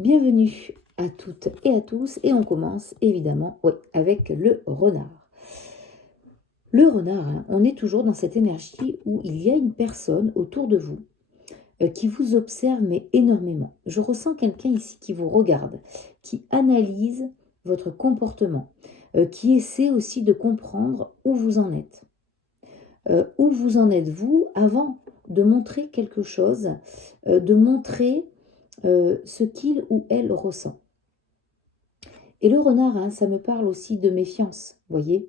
Bienvenue à toutes et à tous et on commence évidemment avec le renard. Le renard, on est toujours dans cette énergie où il y a une personne autour de vous qui vous observe mais énormément. Je ressens quelqu'un ici qui vous regarde, qui analyse votre comportement, qui essaie aussi de comprendre où vous en êtes. Où vous en êtes vous avant de montrer quelque chose, de montrer ce qu'il ou elle ressent. Et le renard, ça me parle aussi de méfiance, voyez.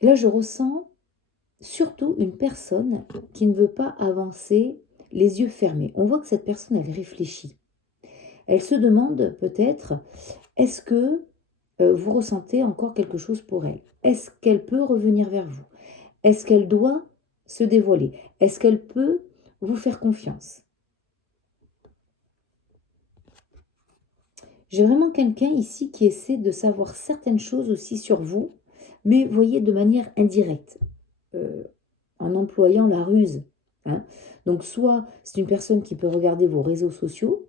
Là, je ressens surtout une personne qui ne veut pas avancer les yeux fermés. On voit que cette personne, elle réfléchit. Elle se demande peut-être, est-ce que vous ressentez encore quelque chose pour elle? Est-ce qu'elle peut revenir vers vous? Est-ce qu'elle doit se dévoiler? Est-ce qu'elle peut vous faire confiance? J'ai vraiment quelqu'un ici qui essaie de savoir certaines choses aussi sur vous, mais voyez, de manière indirecte, en employant la ruse. Donc soit c'est une personne qui peut regarder vos réseaux sociaux,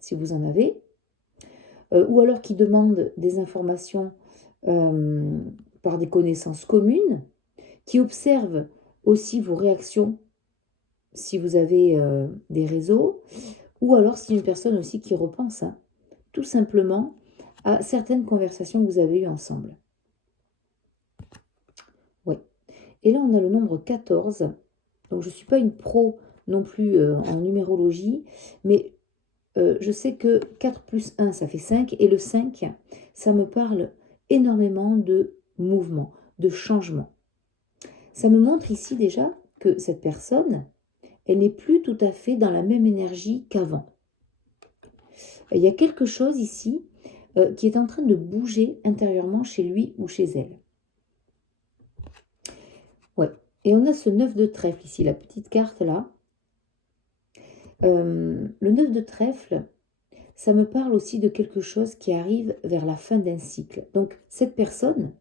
si vous en avez, ou alors qui demande des informations par des connaissances communes, qui observe aussi vos réactions si vous avez des réseaux, ou alors c'est une personne aussi qui repense tout simplement à certaines conversations que vous avez eues ensemble. Oui. Et là, on a le nombre 14. Donc, je ne suis pas une pro non plus en numérologie, mais je sais que 4 plus 1, ça fait 5. Et le 5, ça me parle énormément de mouvement, de changement. Ça me montre ici déjà que cette personne, elle n'est plus tout à fait dans la même énergie qu'avant. Il y a quelque chose ici qui est en train de bouger intérieurement chez lui ou chez elle. Ouais. Et on a ce 9 de trèfle ici, la petite carte là. Le 9 de trèfle, ça me parle aussi de quelque chose qui arrive vers la fin d'un cycle. Donc cette personne,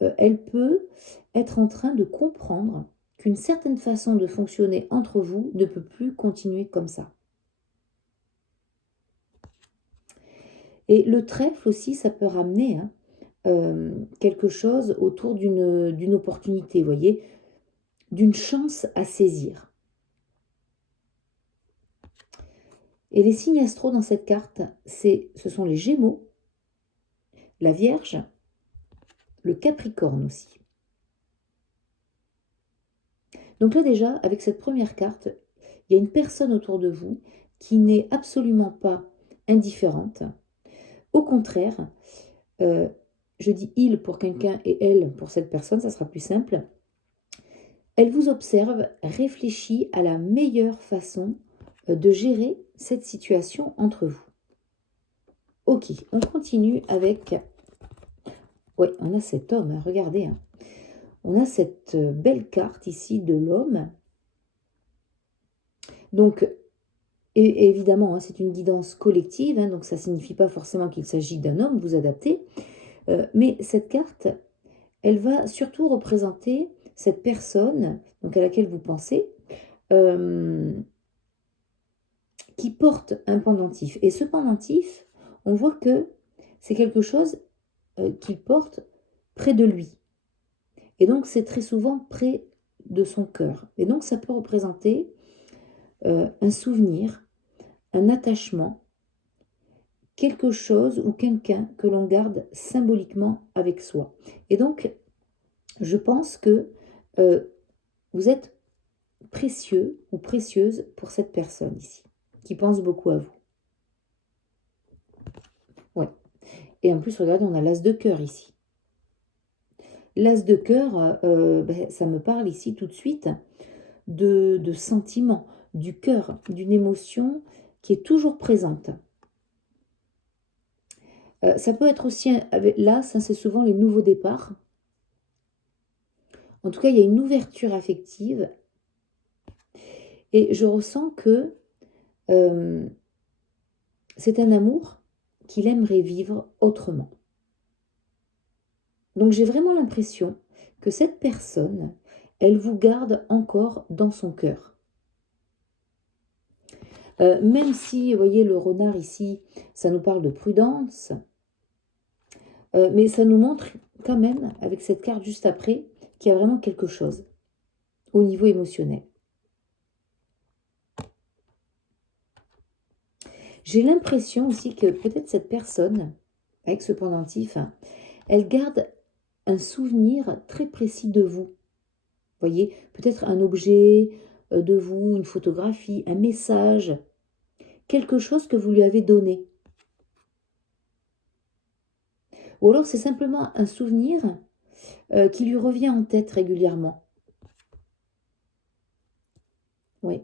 elle peut être en train de comprendre qu'une certaine façon de fonctionner entre vous ne peut plus continuer comme ça. Et le trèfle aussi, ça peut ramener quelque chose autour d'une opportunité, vous voyez, d'une chance à saisir. Et les signes astro dans cette carte, ce sont les Gémeaux, la Vierge, le Capricorne aussi. Donc là déjà, avec cette première carte, il y a une personne autour de vous qui n'est absolument pas indifférente. Au contraire, je dis il pour quelqu'un et elle pour cette personne, ça sera plus simple. Elle vous observe, réfléchit à la meilleure façon de gérer cette situation entre vous. Ok, on continue avec... Oui, on a cet homme, regardez. On a cette belle carte ici de l'homme. Donc, et évidemment, c'est une guidance collective, donc ça ne signifie pas forcément qu'il s'agit d'un homme, vous adaptez. Mais cette carte, elle va surtout représenter cette personne donc à laquelle vous pensez, qui porte un pendentif. Et ce pendentif, on voit que c'est quelque chose qu'il porte près de lui. Et donc, c'est très souvent près de son cœur. Et donc, ça peut représenter un souvenir, un attachement, quelque chose ou quelqu'un que l'on garde symboliquement avec soi. Et donc, je pense que vous êtes précieux ou précieuse pour cette personne ici, qui pense beaucoup à vous. Ouais. Et en plus, regardez, on a l'as de cœur ici. L'as de cœur, ça me parle ici tout de suite de sentiments, du cœur, d'une émotion qui est toujours présente. Ça peut être aussi, l'as, c'est souvent les nouveaux départs. En tout cas, il y a une ouverture affective. Et je ressens que c'est un amour qu'il aimerait vivre autrement. Donc j'ai vraiment l'impression que cette personne, elle vous garde encore dans son cœur. Même si, vous voyez, le renard ici, ça nous parle de prudence, mais ça nous montre quand même, avec cette carte juste après, qu'il y a vraiment quelque chose au niveau émotionnel. J'ai l'impression aussi que peut-être cette personne, avec ce pendentif, hein, elle garde un souvenir très précis de vous. Vous voyez, peut-être un objet de vous, une photographie, un message, quelque chose que vous lui avez donné. Ou alors c'est simplement un souvenir qui lui revient en tête régulièrement. Oui.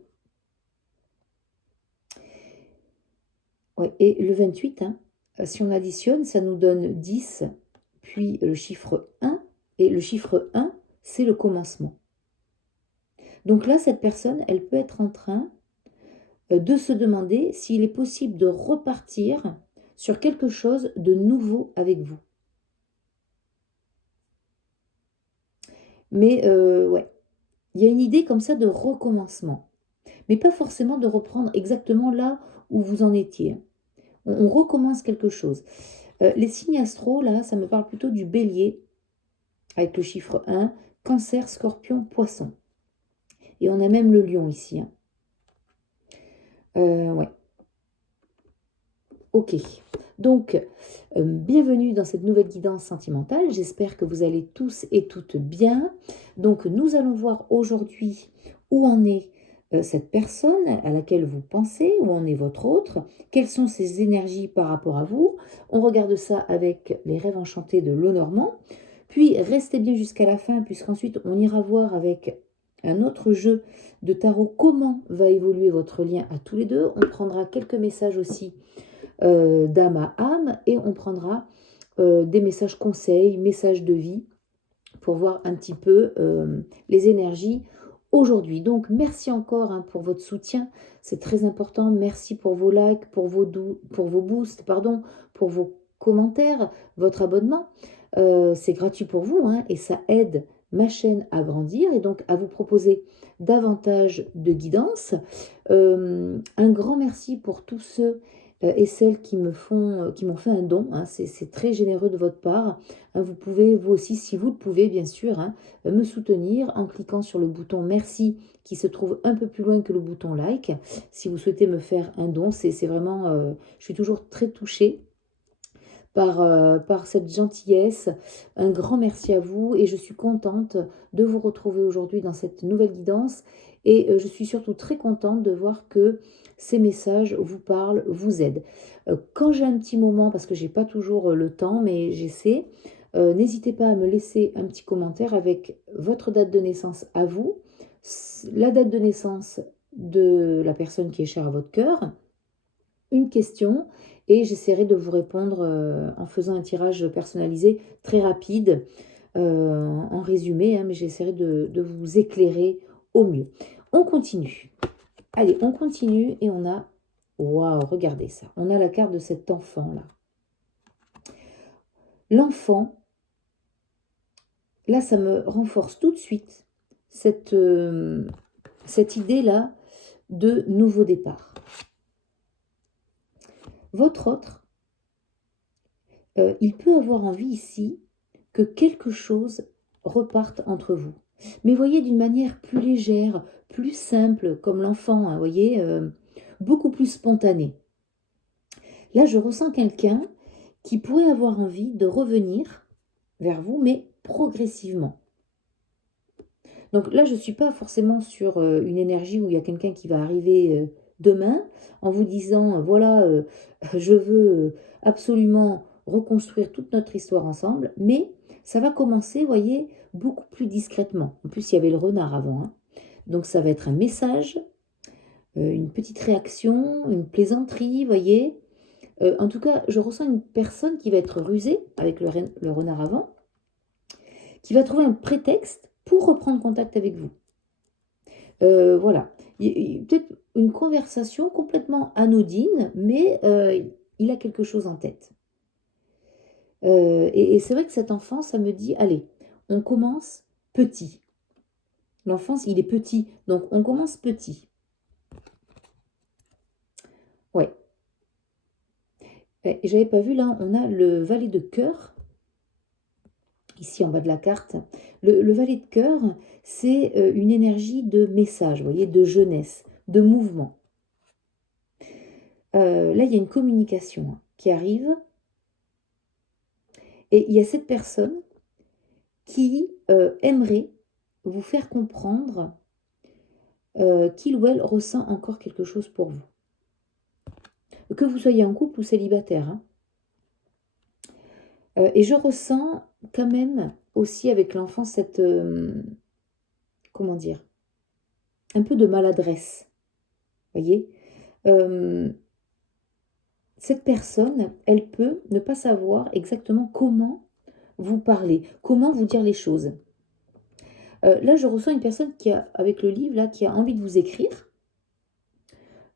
Ouais. Et le 28, hein, si on additionne, ça nous donne 10, puis le chiffre 1. Et le chiffre 1, c'est le commencement. Donc là, cette personne, elle peut être en train de se demander s'il est possible de repartir sur quelque chose de nouveau avec vous. Mais ouais, il y a une idée comme ça de recommencement. Mais pas forcément de reprendre exactement là où vous en étiez. On recommence quelque chose. Les signes astro, là, ça me parle plutôt du bélier, avec le chiffre 1, cancer, scorpion, poisson. Et on a même le lion ici. Hein. Ouais. Ok. Donc, bienvenue dans cette nouvelle guidance sentimentale. J'espère que vous allez tous et toutes bien. Donc, nous allons voir aujourd'hui où en est cette personne à laquelle vous pensez, où en est votre autre, quelles sont ses énergies par rapport à vous. On regarde ça avec les rêves enchantés de Lenormand. Puis, restez bien jusqu'à la fin, puisqu'ensuite, on ira voir avec un autre jeu de tarot comment va évoluer votre lien à tous les deux. On prendra quelques messages aussi d'âme à âme et on prendra des messages conseils, messages de vie pour voir un petit peu les énergies aujourd'hui. Donc merci encore hein, pour votre soutien, c'est très important. Merci pour vos likes, pour vos boosts, pardon, pour vos commentaires, votre abonnement. C'est gratuit pour vous hein, et ça aide ma chaîne à grandir et donc à vous proposer davantage de guidance. Un grand merci pour tous ceux et celles qui m'ont fait un don. Hein, c'est très généreux de votre part. Hein, vous pouvez, vous aussi, si vous le pouvez, bien sûr, hein, me soutenir en cliquant sur le bouton merci qui se trouve un peu plus loin que le bouton like. Si vous souhaitez me faire un don, c'est vraiment, je suis toujours très touchée par cette gentillesse. Un grand merci à vous et je suis contente de vous retrouver aujourd'hui dans cette nouvelle guidance et je suis surtout très contente de voir que ces messages vous parlent, vous aident. Quand j'ai un petit moment, parce que j'ai pas toujours le temps, mais j'essaie, n'hésitez pas à me laisser un petit commentaire avec votre date de naissance à vous, la date de naissance de la personne qui est chère à votre cœur, une question et j'essaierai de vous répondre en faisant un tirage personnalisé très rapide, en résumé, hein, mais j'essaierai de vous éclairer au mieux. On continue. Allez, on continue et on a... Waouh, regardez ça. On a la carte de cet enfant-là. L'enfant, là, ça me renforce tout de suite cette idée-là de nouveau départ. Votre autre, il peut avoir envie ici que quelque chose reparte entre vous. Mais voyez, d'une manière plus légère, plus simple, comme l'enfant, hein, voyez, beaucoup plus spontanée. Là, je ressens quelqu'un qui pourrait avoir envie de revenir vers vous, mais progressivement. Donc là, je ne suis pas forcément sur une énergie où il y a quelqu'un qui va arriver demain en vous disant, voilà, je veux absolument reconstruire toute notre histoire ensemble, mais ça va commencer, vous voyez, beaucoup plus discrètement. En plus, il y avait le renard avant. Hein. Donc ça va être un message, une petite réaction, une plaisanterie, vous voyez. En tout cas, je ressens une personne qui va être rusée avec le renard avant, qui va trouver un prétexte pour reprendre contact avec vous. Voilà. Peut-être une conversation complètement anodine, mais il a quelque chose en tête. Et c'est vrai que cet enfant, ça me dit, allez, on commence petit. L'enfant, il est petit, donc on commence petit. Et j'avais pas vu, là, on a le valet de cœur, ici en bas de la carte. Le valet de cœur, c'est une énergie de message, vous voyez, de jeunesse, de mouvement. Là, il y a une communication qui arrive. Et il y a cette personne qui aimerait vous faire comprendre qu'il ou elle ressent encore quelque chose pour vous. Que vous soyez en couple ou célibataire. Hein. Et je ressens quand même aussi avec l'enfant cette, comment dire, un peu de maladresse. Voyez, cette personne, elle peut ne pas savoir exactement comment vous parler, comment vous dire les choses. Là, je ressens une personne qui a, avec le livre, là, qui a envie de vous écrire.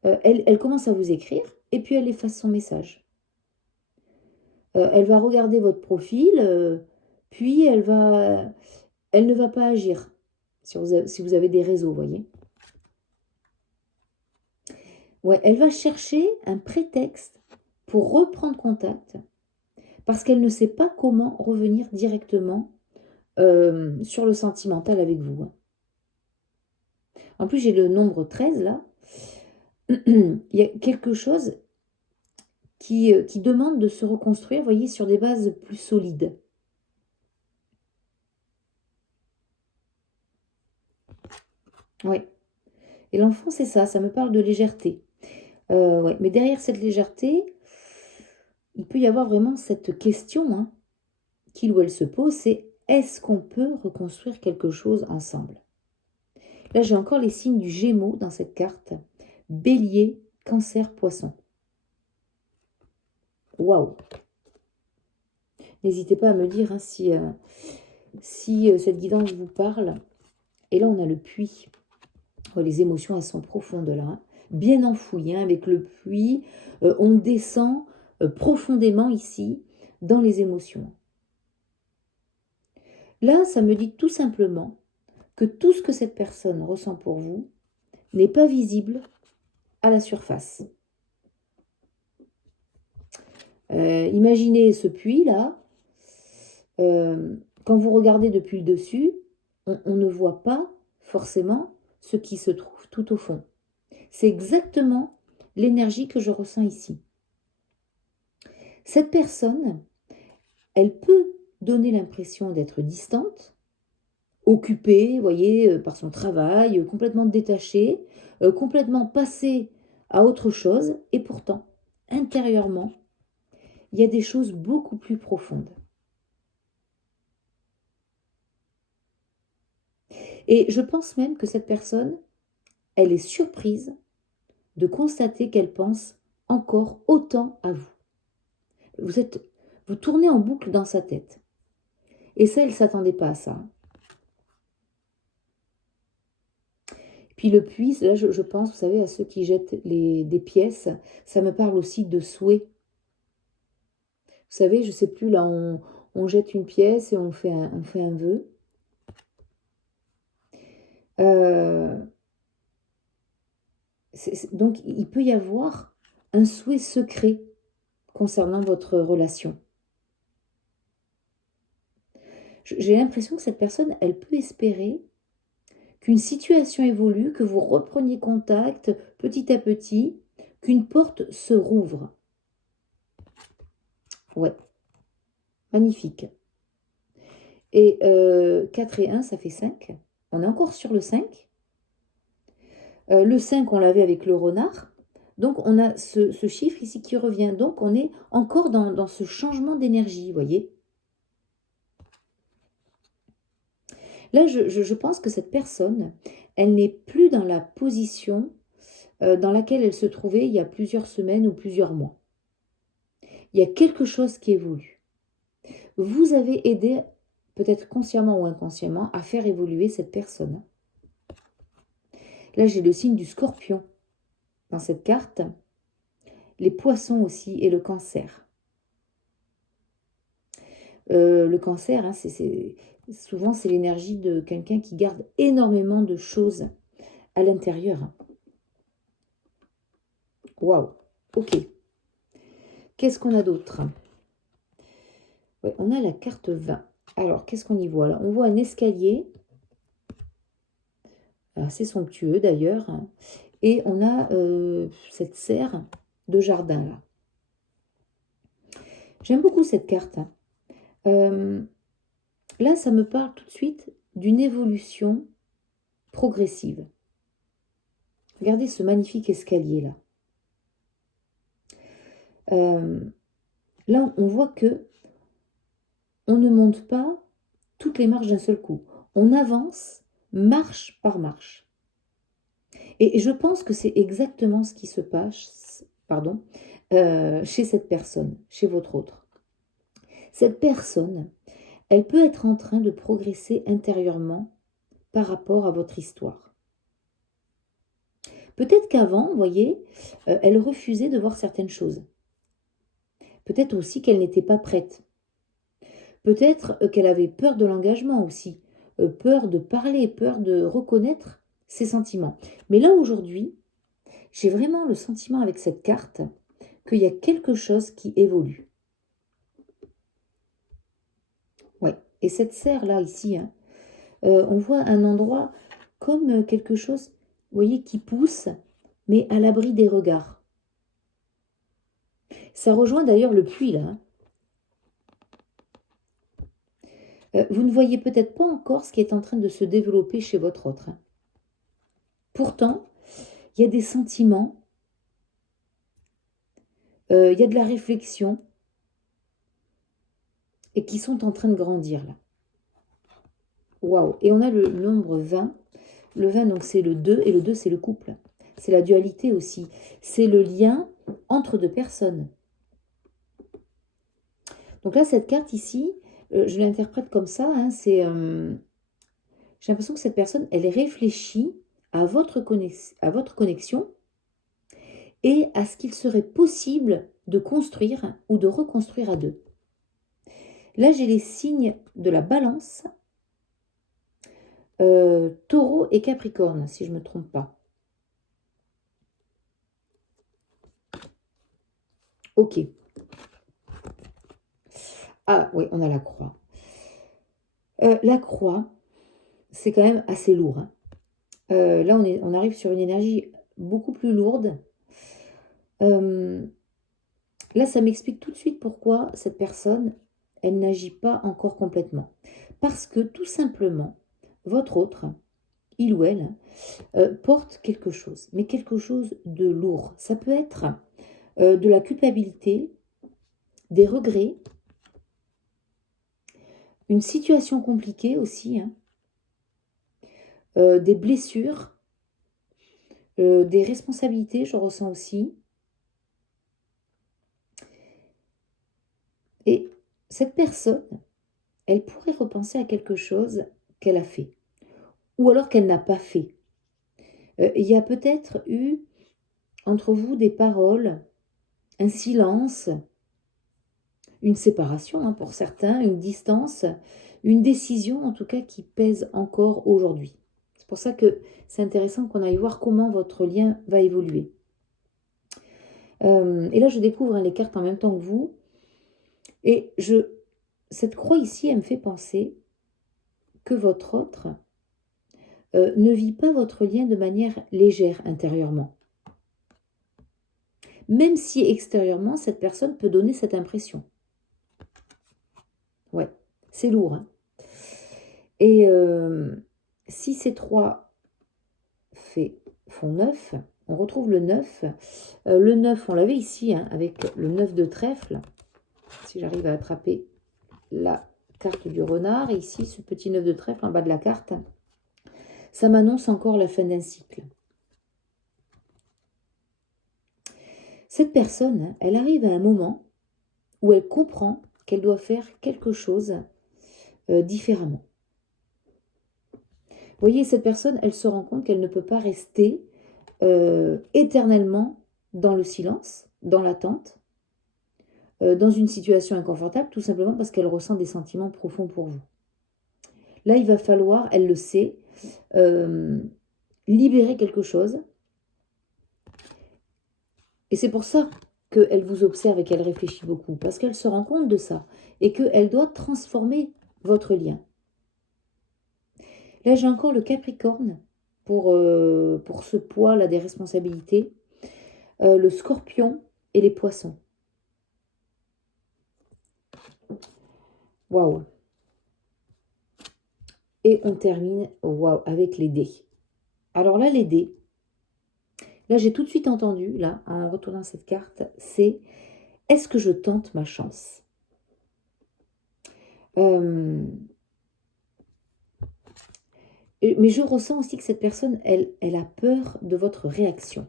Elle commence à vous écrire et puis elle efface son message. Elle va regarder votre profil, puis elle ne va pas agir si vous avez des réseaux, vous voyez. Ouais, elle va chercher un prétexte pour reprendre contact parce qu'elle ne sait pas comment revenir directement sur le sentimental avec vous. Hein. En plus, j'ai le nombre 13 là. Il y a quelque chose qui demande de se reconstruire, vous voyez, sur des bases plus solides. Oui. Et l'enfant, c'est ça, ça me parle de légèreté. Ouais. Mais derrière cette légèreté, il peut y avoir vraiment cette question hein, qu'il ou elle se pose, c'est est-ce qu'on peut reconstruire quelque chose ensemble? Là, j'ai encore les signes du Gémeaux dans cette carte. Bélier, Cancer, Poisson. Waouh! N'hésitez pas à me dire hein, si cette guidance vous parle. Et là, on a le puits. Oh, les émotions, elles sont profondes là. Hein. Bien enfouies. Hein, avec le puits, on descend profondément ici dans les émotions. Là, ça me dit tout simplement que tout ce que cette personne ressent pour vous n'est pas visible à la surface. Imaginez ce puits-là. Quand vous regardez depuis le dessus, on ne voit pas forcément ce qui se trouve tout au fond. C'est exactement l'énergie que je ressens ici. Cette personne, elle peut donner l'impression d'être distante, occupée, vous voyez, par son travail, complètement détachée, complètement passée à autre chose, et pourtant, intérieurement, il y a des choses beaucoup plus profondes. Et je pense même que cette personne, elle est surprise de constater qu'elle pense encore autant à vous. Vous tournez en boucle dans sa tête. Et ça, elle ne s'attendait pas à ça. Puis le puits, là, je pense, vous savez, à ceux qui jettent des pièces, ça me parle aussi de souhait. Vous savez, je ne sais plus, là, on jette une pièce et on fait un vœu. Donc, il peut y avoir un souhait secret concernant votre relation. J'ai l'impression que cette personne, elle peut espérer qu'une situation évolue, que vous repreniez contact petit à petit, qu'une porte se rouvre. Ouais, magnifique. Et 4 et 1, ça fait 5. On est encore sur le 5. Le 5, on l'avait avec le renard. Donc, on a ce chiffre ici qui revient. Donc, on est encore dans ce changement d'énergie, vous voyez. Là, je pense que cette personne, elle n'est plus dans la position dans laquelle elle se trouvait il y a plusieurs semaines ou plusieurs mois. Il y a quelque chose qui évolue. Vous avez aidé, peut-être consciemment ou inconsciemment, à faire évoluer cette personne. Là, j'ai le signe du Scorpion dans cette carte. Les Poissons aussi et le Cancer. Le Cancer, hein, souvent, c'est l'énergie de quelqu'un qui garde énormément de choses à l'intérieur. Waouh, ok. Qu'est-ce qu'on a d'autre? Ouais, on a la carte 20. Alors, qu'est-ce qu'on y voit là? On voit un escalier, assez somptueux d'ailleurs, hein, et on a cette serre de jardin là. J'aime beaucoup cette carte, hein. Là, ça me parle tout de suite d'une évolution progressive. Regardez ce magnifique escalier là. Là, on voit que on ne monte pas toutes les marches d'un seul coup. On avance marche par marche. Et je pense que c'est exactement ce qui se passe, pardon, chez cette personne, chez votre autre. Cette personne, elle peut être en train de progresser intérieurement par rapport à votre histoire. Peut-être qu'avant, vous voyez, elle refusait de voir certaines choses. Peut-être aussi qu'elle n'était pas prête. Peut-être qu'elle avait peur de l'engagement aussi, peur de parler, peur de reconnaître ses sentiments. Mais là, aujourd'hui, j'ai vraiment le sentiment avec cette carte qu'il y a quelque chose qui évolue. Ouais. Et cette serre-là, ici, hein, on voit un endroit comme quelque chose, vous voyez, qui pousse, mais à l'abri des regards. Ça rejoint d'ailleurs le puits, là, hein. Vous ne voyez peut-être pas encore ce qui est en train de se développer chez votre autre, hein. Pourtant, il y a des sentiments, il y a de la réflexion, et qui sont en train de grandir, là. Waouh! Et on a le nombre 20. Le 20, donc, c'est le 2, et le 2, c'est le couple. C'est la dualité aussi. C'est le lien entre deux personnes. Donc là, cette carte ici, je l'interprète comme ça, hein, c'est... j'ai l'impression que cette personne, elle réfléchit à votre connexion et à ce qu'il serait possible de construire ou de reconstruire à deux. Là, j'ai les signes de la balance, taureau et capricorne, si je ne me trompe pas. Ok. Ah oui, on a la croix. La croix, c'est quand même assez lourd, hein. Là, on arrive sur une énergie beaucoup plus lourde. Là, ça m'explique tout de suite pourquoi cette personne, elle n'agit pas encore complètement. Parce que tout simplement, votre autre, il ou elle, porte quelque chose, mais quelque chose de lourd. Ça peut être de la culpabilité, des regrets, une situation compliquée aussi, hein, des blessures, des responsabilités, je ressens aussi. Et cette personne, elle pourrait repenser à quelque chose qu'elle a fait, ou alors qu'elle n'a pas fait. Il y a peut-être eu entre vous des paroles, un silence, une séparation, hein, pour certains, une distance, une décision en tout cas qui pèse encore aujourd'hui. C'est pour ça que c'est intéressant qu'on aille voir comment votre lien va évoluer. Et là, je découvre, hein, les cartes en même temps que vous. Et cette croix ici, elle me fait penser que votre autre ne vit pas votre lien de manière légère intérieurement. Même si extérieurement, cette personne peut donner cette impression. Ouais, c'est lourd, hein. Et si ces 3 font 9, on retrouve le 9. Le 9, on l'avait ici, hein, avec le 9 de trèfle. Si j'arrive à attraper la carte du renard, et ici, ce petit 9 de trèfle en bas de la carte, ça m'annonce encore la fin d'un cycle. Cette personne, hein, elle arrive à un moment où elle comprend qu'elle doit faire quelque chose différemment. Vous voyez, cette personne, elle se rend compte qu'elle ne peut pas rester éternellement dans le silence, dans l'attente, dans une situation inconfortable, tout simplement parce qu'elle ressent des sentiments profonds pour vous. Là, il va falloir, elle le sait, libérer quelque chose. Et c'est pour ça qu'elle vous observe et qu'elle réfléchit beaucoup, parce qu'elle se rend compte de ça et qu'elle doit transformer votre lien. Là, j'ai encore le Capricorne pour ce poids-là des responsabilités, le Scorpion et les Poissons. Waouh! Et on termine, waouh, avec les dés. Alors là, les dés, là, j'ai tout de suite entendu, là, en retournant cette carte, c'est « Est-ce que je tente ma chance ?» Mais je ressens aussi que cette personne, elle a peur de votre réaction.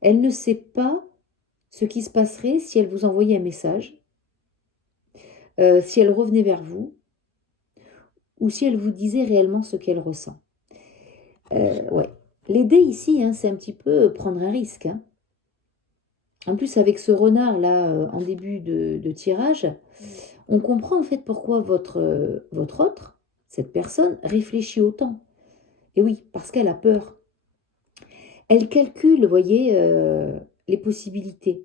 Elle ne sait pas ce qui se passerait si elle vous envoyait un message, si elle revenait vers vous, ou si elle vous disait réellement ce qu'elle ressent. Ouais. Les dés ici, hein, c'est un petit peu prendre un risque. Hein. En plus, avec ce renard-là, en début de tirage, on comprend en fait pourquoi votre autre, cette personne, réfléchit autant. Et oui, parce qu'elle a peur. Elle calcule, vous voyez, les possibilités.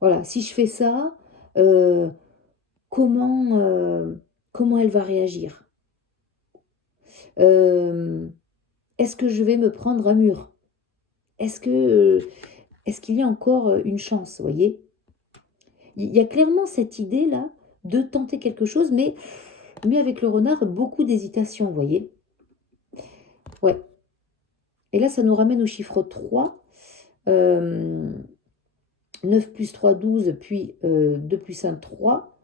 Voilà, si je fais ça, comment elle va réagir? Est-ce que je vais me prendre un mur? Est-ce qu'il y a encore une chance, vous voyez? Il y a clairement cette idée-là de tenter quelque chose, mais avec le renard, beaucoup d'hésitation, vous voyez? Ouais. Et là, ça nous ramène au chiffre 3. 9 plus 3, 12, puis 2 plus 1, 3.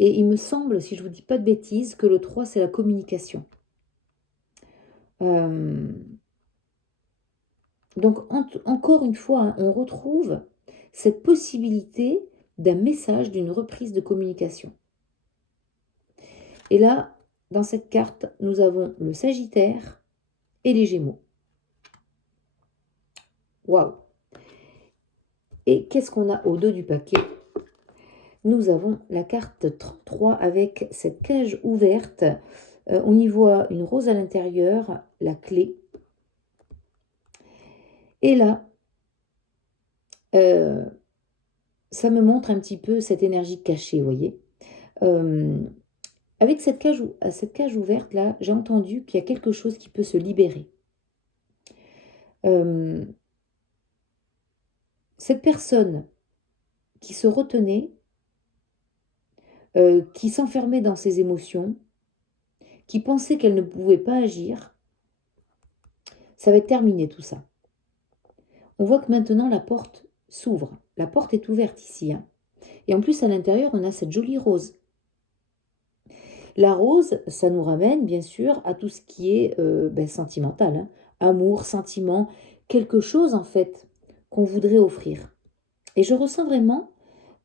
Et il me semble, si je ne vous dis pas de bêtises, que le 3, c'est la communication. Donc, encore une fois, hein, on retrouve cette possibilité d'un message, d'une reprise de communication. Et là, dans cette carte, nous avons le Sagittaire et les Gémeaux. Waouh! Et qu'est-ce qu'on a au dos du paquet? Nous avons la carte 33 avec cette cage ouverte. On y voit une rose à l'intérieur, la clé. Et là, ça me montre un petit peu cette énergie cachée, vous voyez. Avec cette cage ouverte, là, j'ai entendu qu'il y a quelque chose qui peut se libérer. Cette personne qui se retenait, qui s'enfermait dans ses émotions, qui pensait qu'elle ne pouvait pas agir, ça va être terminé tout ça. On voit que maintenant la porte s'ouvre. La porte est ouverte ici. Hein. Et en plus, à l'intérieur, on a cette jolie rose. La rose, ça nous ramène, bien sûr, à tout ce qui est sentimental. Hein. Amour, sentiment, quelque chose, en fait, qu'on voudrait offrir. Et je ressens vraiment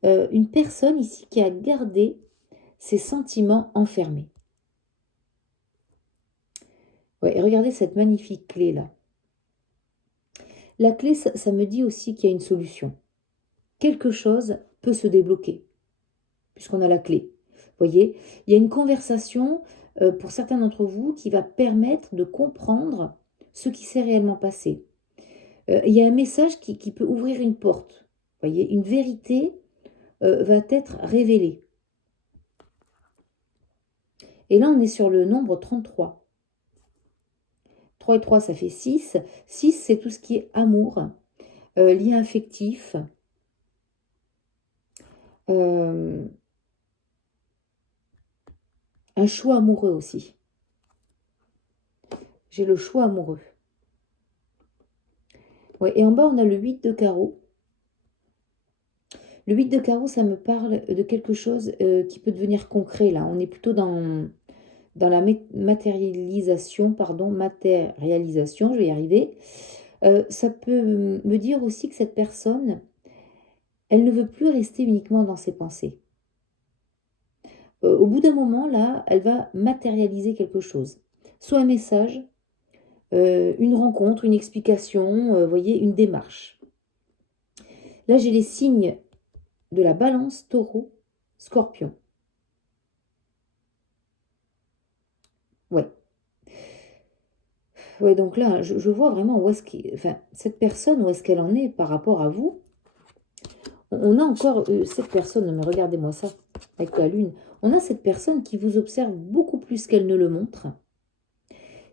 une personne ici qui a gardé ses sentiments enfermés. Ouais, et regardez cette magnifique clé-là. La clé, ça me dit aussi qu'il y a une solution. Quelque chose peut se débloquer, puisqu'on a la clé. Vous voyez, il y a une conversation pour certains d'entre vous qui va permettre de comprendre ce qui s'est réellement passé. Il y a un message qui peut ouvrir une porte. Vous voyez, une vérité va être révélée. Et là, on est sur le nombre 33. 3 et 3, ça fait 6. 6, c'est tout ce qui est amour, lien affectif. Un choix amoureux aussi. J'ai le choix amoureux. Ouais, et en bas, on a le 8 de carreau. Le 8 de carreau, ça me parle de quelque chose qui peut devenir concret. Là, on est plutôt dans la matérialisation, je vais y arriver. Ça peut me dire aussi que cette personne, elle ne veut plus rester uniquement dans ses pensées. Au bout d'un moment, là, elle va matérialiser quelque chose. Soit un message, une rencontre, une explication, voyez, une démarche. Là, j'ai les signes de la balance, taureau, scorpion. Ouais. Ouais, donc là, je vois vraiment où est-ce cette personne, où est-ce qu'elle en est par rapport à vous. On a encore cette personne, mais regardez-moi ça, avec la lune. On a cette personne qui vous observe beaucoup plus qu'elle ne le montre,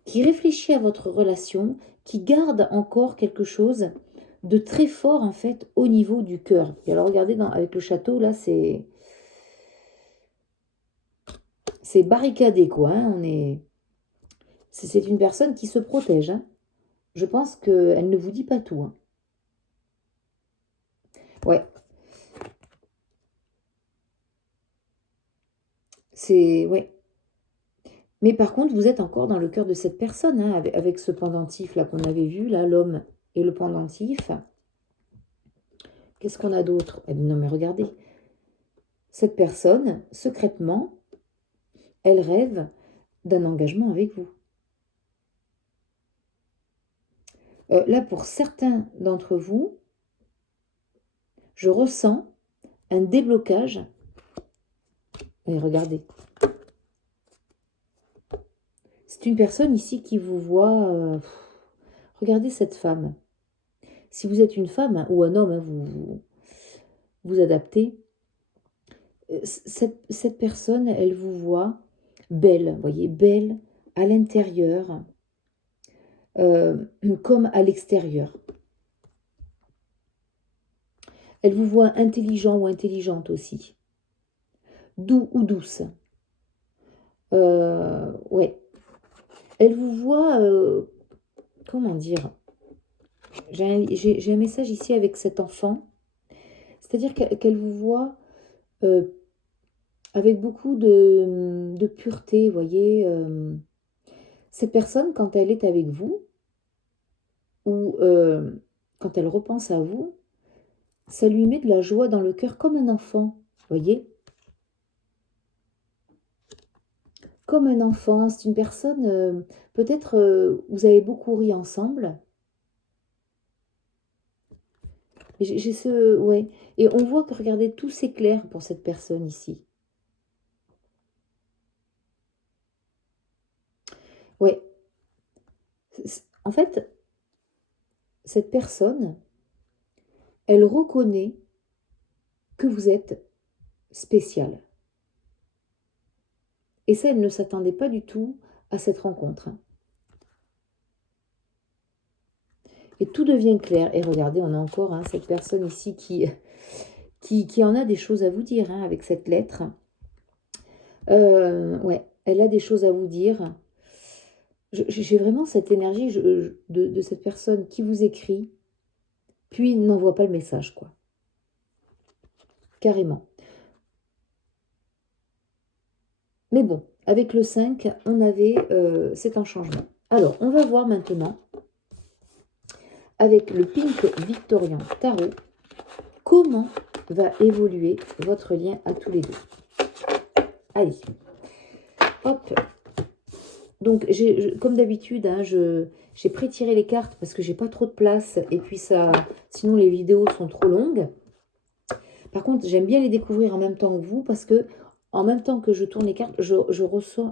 qui réfléchit à votre relation, qui garde encore quelque chose de très fort, en fait, au niveau du cœur. Et alors, regardez, avec le château, là, c'est barricadé, quoi. Hein, c'est une personne qui se protège. Hein. Je pense qu'elle ne vous dit pas tout. Hein. Ouais. Ouais. Mais par contre, vous êtes encore dans le cœur de cette personne, hein, avec ce pendentif là qu'on avait vu, là, l'homme et le pendentif. Qu'est-ce qu'on a d'autre? Non mais regardez, cette personne, secrètement, elle rêve d'un engagement avec vous. Là, pour certains d'entre vous, je ressens un déblocage. Et regardez. C'est une personne ici qui vous voit... regardez cette femme. Si vous êtes une femme hein, ou un homme, hein, vous adaptez. Cette personne, elle vous voit belle, vous voyez, belle à l'intérieur, comme à l'extérieur. Elle vous voit intelligent ou intelligente aussi. Doux ou douce. Ouais. Elle vous voit, comment dire, j'ai un message ici avec cet enfant. C'est-à-dire qu'elle vous voit avec beaucoup de pureté, vous voyez. Cette personne, quand elle est avec vous, ou quand elle repense à vous, ça lui met de la joie dans le cœur comme un enfant, vous voyez. Comme un enfant, c'est une personne, peut-être vous avez beaucoup ri ensemble. J'ai ce... Ouais. Et on voit que, regardez, tout s'éclaire pour cette personne ici. Ouais. En fait, cette personne, elle reconnaît que vous êtes spécial. Et ça, elle ne s'attendait pas du tout à cette rencontre. Et tout devient clair. Et regardez, on a encore hein, cette personne ici qui en a des choses à vous dire hein, avec cette lettre. Ouais, elle a des choses à vous dire. J'ai vraiment cette énergie de cette personne qui vous écrit, puis n'envoie pas le message, quoi. Carrément. Mais bon, avec le 5, on avait c'est un changement. Alors, on va voir maintenant, avec le Pink Victorian Tarot, comment va évoluer votre lien à tous les deux. Allez, hop. Donc, comme d'habitude, hein, j'ai pré-tiré les cartes parce que j'ai pas trop de place. Et puis, sinon, les vidéos sont trop longues. Par contre, j'aime bien les découvrir en même temps que vous parce que en même temps que je tourne les cartes,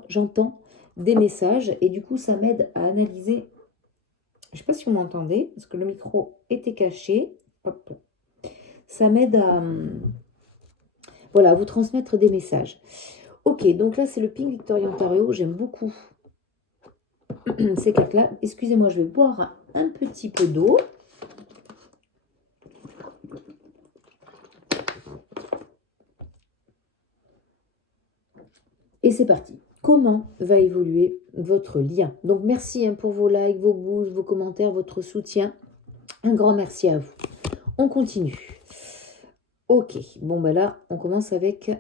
j'entends des messages. Et du coup, ça m'aide à analyser. Je ne sais pas si vous m'entendez parce que le micro était caché. Hop. Ça m'aide à, voilà, à vous transmettre des messages. Ok, donc là, c'est le Pink Victorian Tarot. J'aime beaucoup ces cartes-là. Excusez-moi, je vais boire un petit peu d'eau. Et c'est parti. Comment va évoluer votre lien? Donc, merci hein, pour vos likes, vos boosts, vos commentaires, votre soutien. Un grand merci à vous. On continue. Ok, bon ben là, on commence avec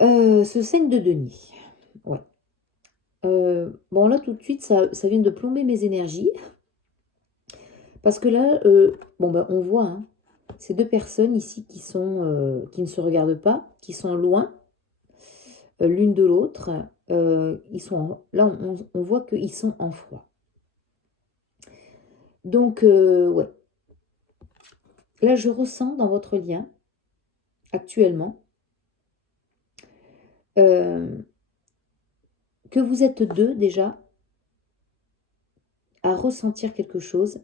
ce 5 de denier. Ouais. Bon là, tout de suite, ça vient de plomber mes énergies. Parce que là, bon ben, on voit hein, ces deux personnes ici qui ne se regardent pas, qui sont loin l'une de l'autre. Là, on voit qu'ils sont en froid. Donc, ouais. Là, je ressens dans votre lien, actuellement, que vous êtes deux déjà à ressentir quelque chose,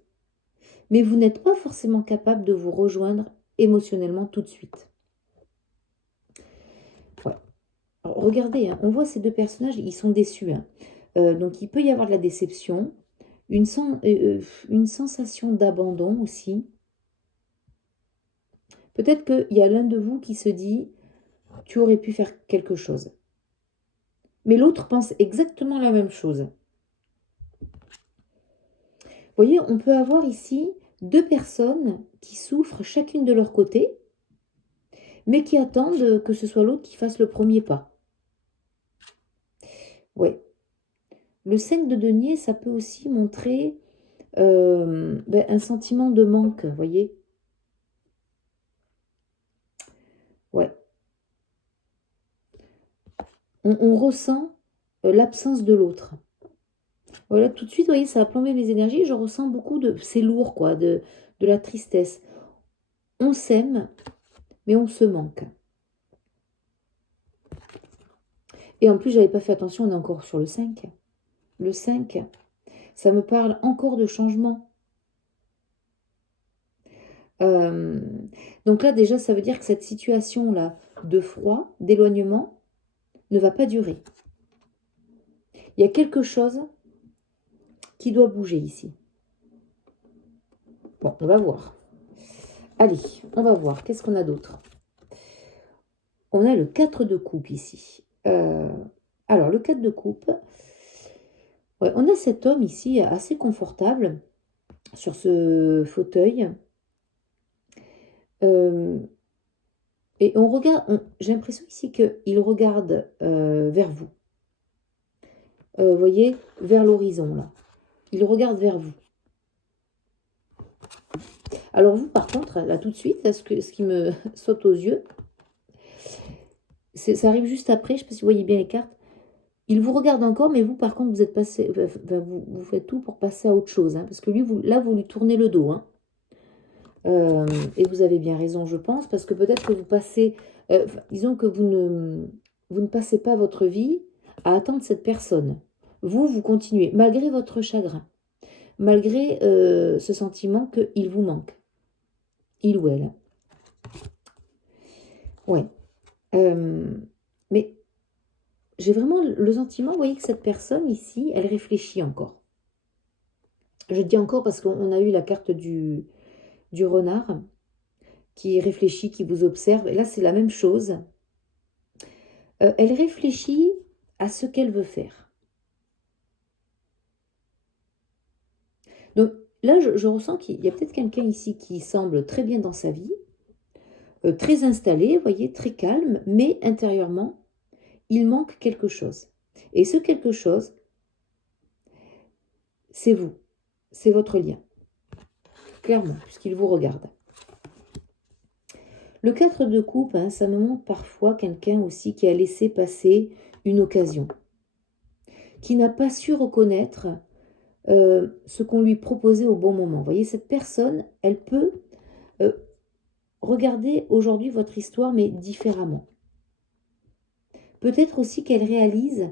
mais vous n'êtes pas forcément capable de vous rejoindre émotionnellement tout de suite. Ouais. Alors, regardez, hein, on voit ces deux personnages, ils sont déçus. Hein. Donc il peut y avoir de la déception, une sensation d'abandon aussi. Peut-être qu'il y a l'un de vous qui se dit, tu aurais pu faire quelque chose. Mais l'autre pense exactement la même chose. Vous voyez, on peut avoir ici deux personnes qui souffrent chacune de leur côté, mais qui attendent que ce soit l'autre qui fasse le premier pas. Ouais. Le 5 de denier, ça peut aussi montrer un sentiment de manque, vous voyez. Ouais. On ressent l'absence de l'autre. Voilà, tout de suite, vous voyez, ça a plombé mes énergies. Je ressens beaucoup de... C'est lourd, quoi, de la tristesse. On s'aime, mais on se manque. Et en plus, j'avais pas fait attention, on est encore sur le 5. Le 5, ça me parle encore de changement. Donc là, déjà, ça veut dire que cette situation-là de froid, d'éloignement, ne va pas durer. Il y a quelque chose qui doit bouger ici. Bon, on va voir. Allez, on va voir. Qu'est-ce qu'on a d'autre? On a le 4 de coupe ici. Alors, le 4 de coupe, ouais, on a cet homme ici assez confortable sur ce fauteuil. Et on regarde, j'ai l'impression ici qu'il regarde vers vous. Vous voyez, vers l'horizon, là. Il regarde vers vous. Alors vous, par contre, là, tout de suite, ce qui me saute aux yeux, ça arrive juste après, je ne sais pas si vous voyez bien les cartes. Il vous regarde encore, mais vous, par contre, vous êtes passé, vous faites tout pour passer à autre chose. Hein, parce que lui, là, vous lui tournez le dos. Hein. Et vous avez bien raison, je pense, parce que peut-être que vous passez... disons que vous ne passez pas votre vie à attendre cette personne. Vous continuez, malgré votre chagrin, malgré ce sentiment qu'il vous manque. Il ou elle. Ouais. Mais j'ai vraiment le sentiment, vous voyez, que cette personne ici, elle réfléchit encore. Je dis encore parce qu'on a eu la carte du renard qui réfléchit, qui vous observe. Et là, c'est la même chose. Elle réfléchit à ce qu'elle veut faire. Donc là, je ressens qu'il y a peut-être quelqu'un ici qui semble très bien dans sa vie, très installé, vous voyez, très calme, mais intérieurement, il manque quelque chose. Et ce quelque chose, c'est vous, c'est votre lien. Clairement, puisqu'il vous regarde. Le 4 de coupe, hein, ça me montre parfois quelqu'un aussi qui a laissé passer une occasion, qui n'a pas su reconnaître ce qu'on lui proposait au bon moment. Vous voyez, cette personne, elle peut regarder aujourd'hui votre histoire, mais différemment. Peut-être aussi qu'elle réalise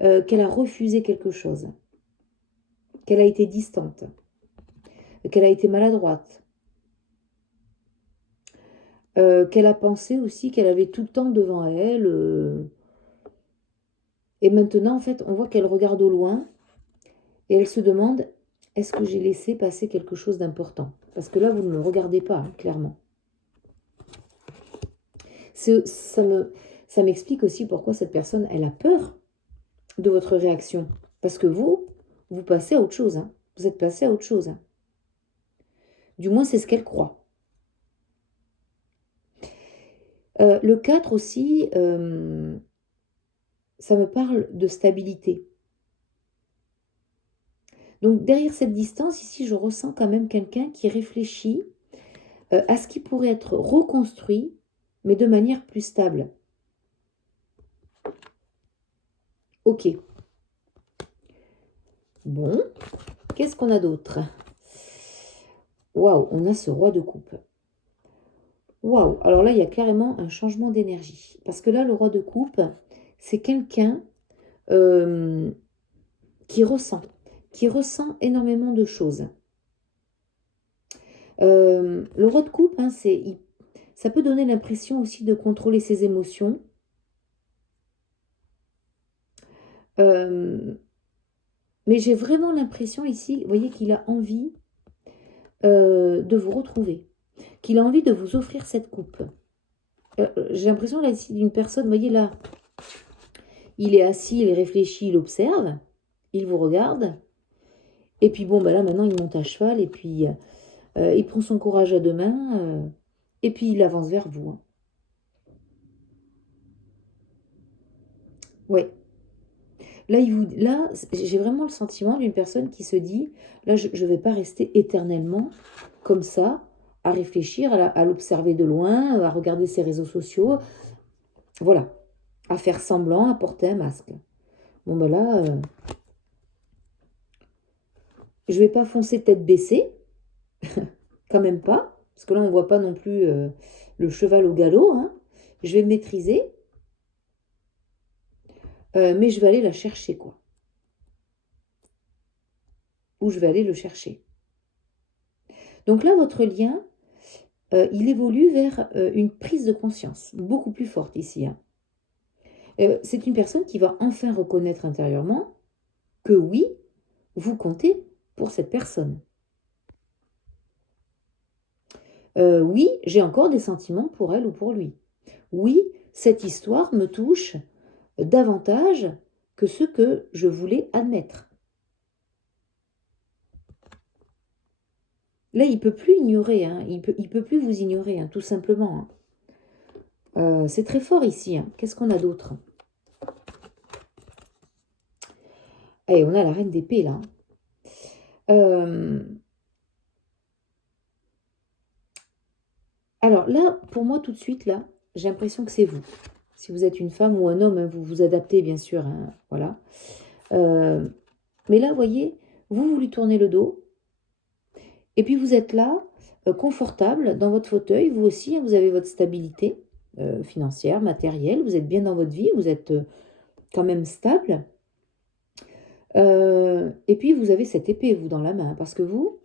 qu'elle a refusé quelque chose, qu'elle a été distante, qu'elle a été maladroite, qu'elle a pensé aussi qu'elle avait tout le temps devant elle. Et maintenant, en fait, on voit qu'elle regarde au loin et elle se demande, est-ce que j'ai laissé passer quelque chose d'important? Parce que là, vous ne le regardez pas, hein, clairement. Ça m'explique aussi pourquoi cette personne, elle a peur de votre réaction. Parce que vous passez à autre chose. Hein. Vous êtes passé à autre chose. Hein. Du moins, c'est ce qu'elle croit. Le 4 aussi, ça me parle de stabilité. Donc, derrière cette distance, ici, je ressens quand même quelqu'un qui réfléchit à ce qui pourrait être reconstruit, mais de manière plus stable. Ok. Bon, qu'est-ce qu'on a d'autre? Waouh, on a ce roi de coupe. Waouh, alors là, il y a clairement un changement d'énergie. Parce que là, le roi de coupe, c'est quelqu'un qui ressent énormément de choses. Le roi de coupe, hein, Ça peut donner l'impression aussi de contrôler ses émotions. Euh, mais j'ai vraiment l'impression ici, vous voyez, qu'il a envie de vous retrouver, qu'il a envie de vous offrir cette coupe. J'ai l'impression là ici d'une personne, vous voyez là, il est assis, il réfléchit, il observe, il vous regarde, et puis bon, ben là maintenant il monte à cheval, et puis il prend son courage à deux mains, et puis il avance vers vous. Hein. Ouais. Là, j'ai vraiment le sentiment d'une personne qui se dit, là, je ne vais pas rester éternellement comme ça, à réfléchir, à l'observer de loin, à regarder ses réseaux sociaux, voilà, à faire semblant, à porter un masque. Bon, ben là, je ne vais pas foncer tête baissée, quand même pas, parce que là, on ne voit pas non plus le cheval au galop, hein. Je vais me maîtriser, mais je vais aller la chercher, quoi. Ou je vais aller le chercher. Donc là, votre lien, il évolue vers une prise de conscience, beaucoup plus forte ici. Hein. C'est une personne qui va enfin reconnaître intérieurement que oui, vous comptez pour cette personne. Oui, j'ai encore des sentiments pour elle ou pour lui. Oui, cette histoire me touche davantage que ce que je voulais admettre. Là, il ne peut plus ignorer, hein. Il peut plus vous ignorer, hein, tout simplement. Hein. C'est très fort ici. Hein. Qu'est-ce qu'on a d'autre? Et on a la reine d'épée, là. Alors là, pour moi, tout de suite, là, j'ai l'impression que c'est vous. Si vous êtes une femme ou un homme, hein, vous vous adaptez, bien sûr. Hein, voilà. Mais là, vous voyez, vous lui tournez le dos. Et puis, vous êtes là, confortable, dans votre fauteuil. Vous aussi, hein, vous avez votre stabilité financière, matérielle. Vous êtes bien dans votre vie. Vous êtes quand même stable. Et puis, vous avez cette épée, vous, dans la main. Parce que vous,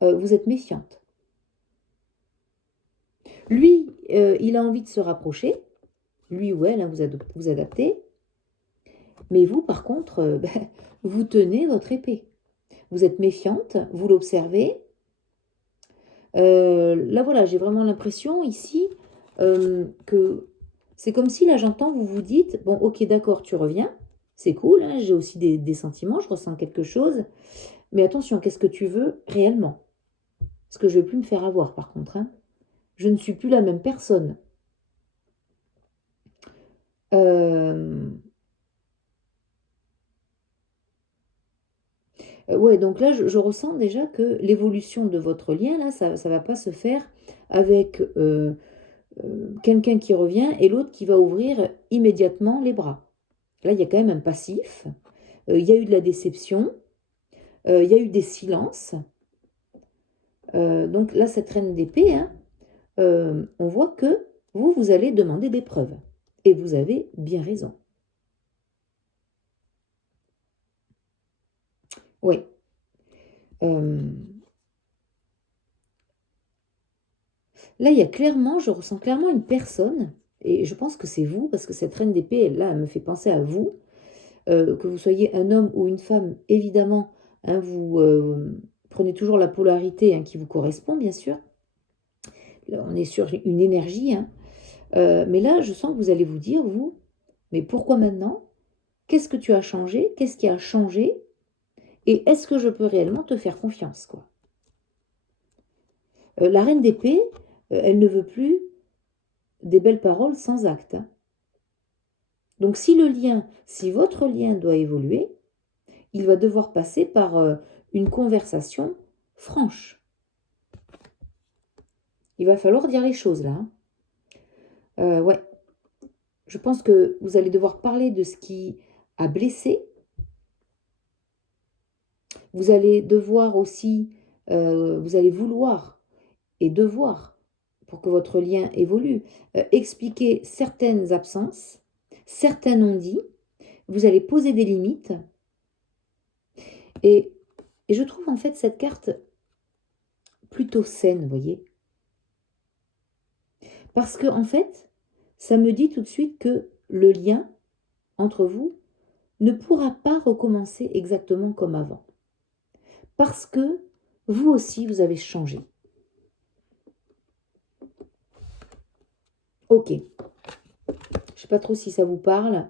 vous êtes méfiante. Lui, il a envie de se rapprocher. Lui ou elle, hein, vous adaptez. Mais vous, par contre, vous tenez votre épée. Vous êtes méfiante, vous l'observez. Là, voilà, j'ai vraiment l'impression ici que c'est comme si, là, j'entends, vous vous dites, bon, ok, d'accord, tu reviens, c'est cool, hein, j'ai aussi des sentiments, je ressens quelque chose, mais attention, qu'est-ce que tu veux réellement? Parce que je ne vais plus me faire avoir, par contre. Hein. Je ne suis plus la même personne. Ouais, donc là, je ressens déjà que l'évolution de votre lien, là, ça ne va pas se faire avec quelqu'un qui revient et l'autre qui va ouvrir immédiatement les bras. Là, il y a quand même un passif, il y a eu de la déception, il y a eu des silences. Donc là, cette reine d'épée, hein, on voit que vous allez demander des preuves. Et vous avez bien raison. Oui. Là, il y a clairement, je ressens clairement une personne, et je pense que c'est vous, parce que cette reine d'épée, là, elle me fait penser à vous, que vous soyez un homme ou une femme, évidemment, hein, vous prenez toujours la polarité hein, qui vous correspond, bien sûr. Là, on est sur une énergie, hein. Mais là, je sens que vous allez vous dire, vous, mais pourquoi maintenant? Qu'est-ce que tu as changé? Qu'est-ce qui a changé? Et est-ce que je peux réellement te faire confiance, quoi? La reine d'épée, elle ne veut plus des belles paroles sans acte. Hein. Donc si votre lien doit évoluer, il va devoir passer par une conversation franche. Il va falloir dire les choses là. Hein. Ouais. Je pense que vous allez devoir parler de ce qui a blessé. Vous allez devoir aussi, vous allez vouloir et devoir, pour que votre lien évolue, expliquer certaines absences, certains non-dits. Vous allez poser des limites. Et je trouve en fait cette carte plutôt saine, vous voyez. Parce que, en fait, ça me dit tout de suite que le lien entre vous ne pourra pas recommencer exactement comme avant. Parce que vous aussi, vous avez changé. Ok. Je ne sais pas trop si ça vous parle.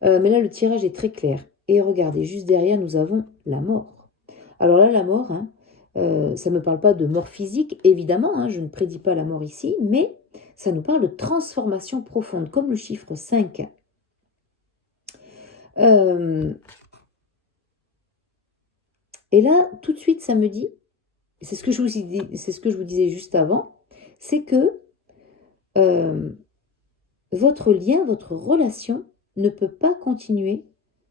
Mais là, le tirage est très clair. Et regardez, juste derrière, nous avons la mort. Alors là, la mort, hein, ça ne me parle pas de mort physique, évidemment, hein, je ne prédis pas la mort ici, mais ça nous parle de transformation profonde, comme le chiffre 5. Et là, tout de suite, ça me dit, c'est ce que je vous disais juste avant, c'est que votre lien, votre relation ne peut pas continuer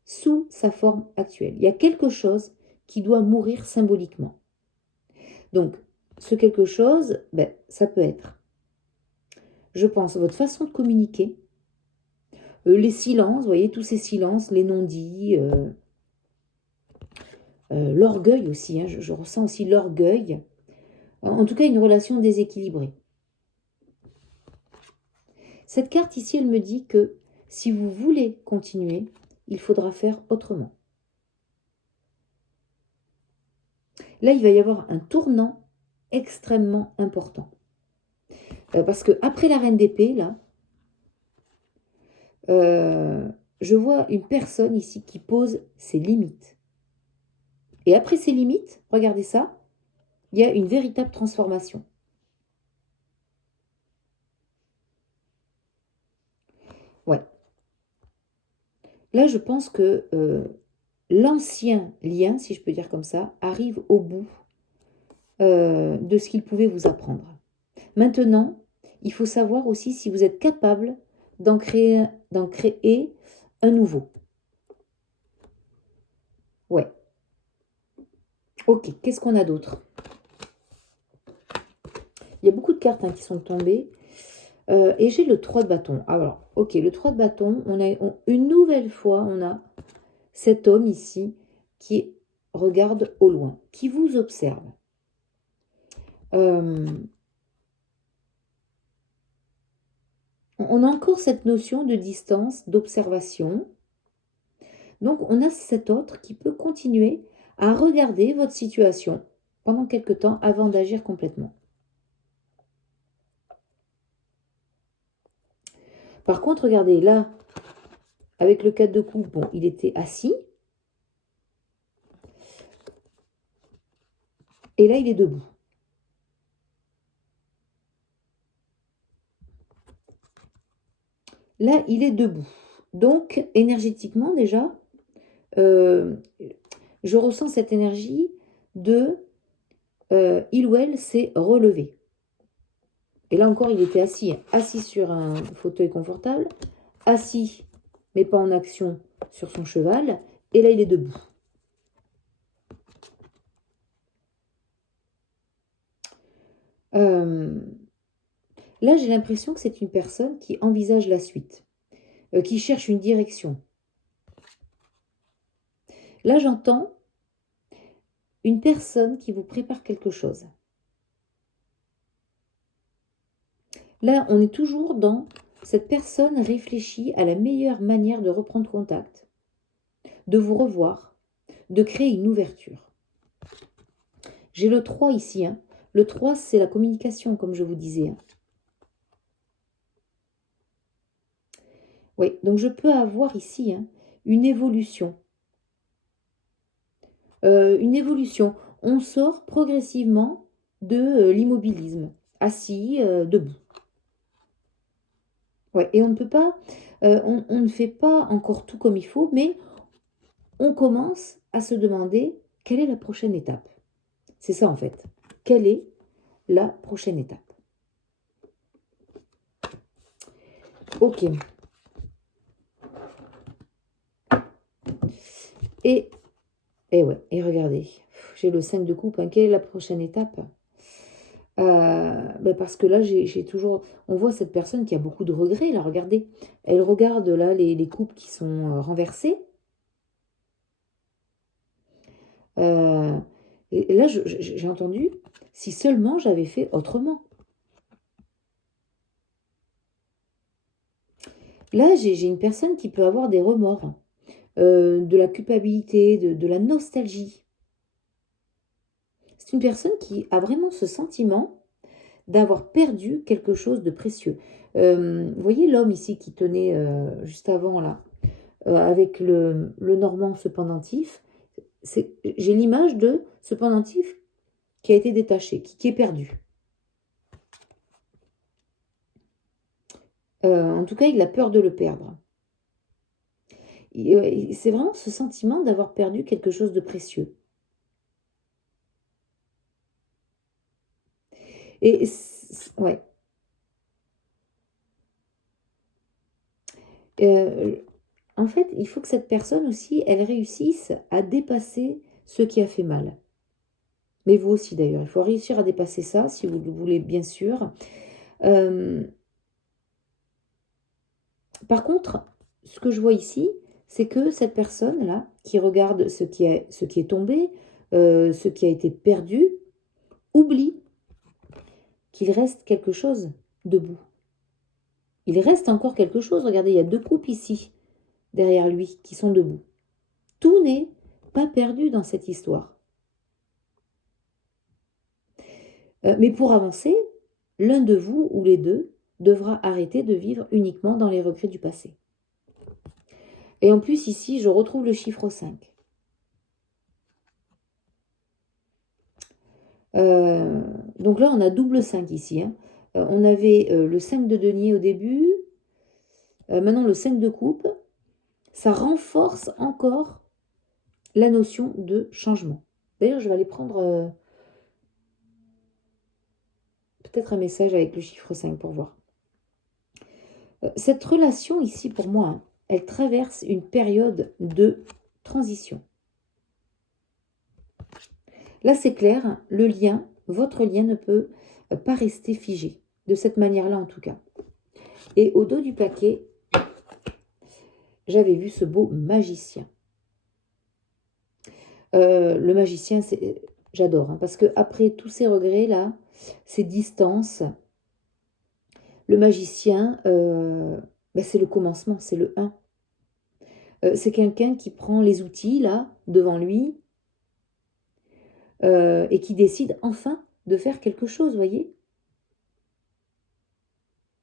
sous sa forme actuelle. Il y a quelque chose qui doit mourir symboliquement. Donc, ce quelque chose, ça peut être, je pense, votre façon de communiquer, les silences, vous voyez, tous ces silences, les non-dits, l'orgueil aussi, hein, je ressens aussi l'orgueil. En tout cas, une relation déséquilibrée. Cette carte ici, elle me dit que si vous voulez continuer, il faudra faire autrement. Là, il va y avoir un tournant extrêmement important. Parce que après la reine d'épée, là, je vois une personne ici qui pose ses limites. Et après ces limites, regardez ça, il y a une véritable transformation. Ouais. Là, je pense que l'ancien lien, si je peux dire comme ça, arrive au bout de ce qu'il pouvait vous apprendre. Maintenant, il faut savoir aussi si vous êtes capable d'en créer un nouveau. Ouais. Ok, qu'est-ce qu'on a d'autre? Il y a beaucoup de cartes qui sont tombées. Et j'ai le 3 de bâton. Alors, ok, le 3 de bâton, une nouvelle fois, on a cet homme ici qui regarde au loin, qui vous observe. On a encore cette notion de distance, d'observation. Donc, on a cet autre qui peut continuer à regarder votre situation pendant quelque temps avant d'agir complètement. Par contre, regardez, là, avec le 4 de coupe, bon, il était assis. Et là, il est debout. Là, il est debout. Donc, énergétiquement, déjà, je ressens cette énergie de il ou elle s'est relevé. Et là encore, il était assis sur un fauteuil confortable, assis, mais pas en action, sur son cheval. Et là, il est debout. Là, j'ai l'impression que c'est une personne qui envisage la suite, qui cherche une direction. Là, j'entends une personne qui vous prépare quelque chose. Là, on est toujours dans cette personne réfléchit à la meilleure manière de reprendre contact, de vous revoir, de créer une ouverture. J'ai le 3 ici. Hein. Le 3, c'est la communication, comme je vous disais. Hein. Oui, donc je peux avoir ici une évolution. Une évolution. On sort progressivement de l'immobilisme, assis, debout. Ouais, et on ne peut pas, on ne fait pas encore tout comme il faut, mais on commence à se demander quelle est la prochaine étape. C'est ça en fait. Quelle est la prochaine étape? Ok. Et ouais, et regardez, j'ai le 5 de coupe. Hein. Quelle est la prochaine étape? Parce que là, j'ai toujours... On voit cette personne qui a beaucoup de regrets, là, regardez. Elle regarde, là, les coupes qui sont renversées. Et là, j'ai entendu, si seulement j'avais fait autrement. Là, j'ai une personne qui peut avoir des remords, de la culpabilité, de la nostalgie. C'est une personne qui a vraiment ce sentiment d'avoir perdu quelque chose de précieux. Vous voyez l'homme ici qui tenait juste avant là, avec le Normand, ce pendentif. J'ai l'image de ce pendentif qui a été détaché, qui est perdu. En tout cas, il a peur de le perdre. C'est vraiment ce sentiment d'avoir perdu quelque chose de précieux. Et ouais. En fait, il faut que cette personne aussi, elle réussisse à dépasser ce qui a fait mal. Mais vous aussi d'ailleurs, il faut réussir à dépasser ça, si vous le voulez, bien sûr. Par contre, ce que je vois ici, c'est que cette personne-là, qui regarde ce qui est tombé, ce qui a été perdu, oublie qu'il reste quelque chose debout. Il reste encore quelque chose. Regardez, il y a 2 coupes ici, derrière lui, qui sont debout. Tout n'est pas perdu dans cette histoire. Mais pour avancer, l'un de vous ou les deux devra arrêter de vivre uniquement dans les regrets du passé. Et en plus, ici, je retrouve le chiffre 5. Donc là, on a double 5 ici. Hein. On avait le 5 de denier au début. Maintenant, le 5 de coupe. Ça renforce encore la notion de changement. D'ailleurs, je vais aller prendre peut-être un message avec le chiffre 5 pour voir. Cette relation ici, pour moi, hein, elle traverse une période de transition. Là, c'est clair, le lien, votre lien ne peut pas rester figé, de cette manière-là en tout cas. Et au dos du paquet, j'avais vu ce beau magicien. Le magicien, j'adore, hein, parce que après tous ces regrets-là, ces distances, le magicien, c'est le commencement, c'est le 1. C'est quelqu'un qui prend les outils, là, devant lui, et qui décide enfin de faire quelque chose, voyez.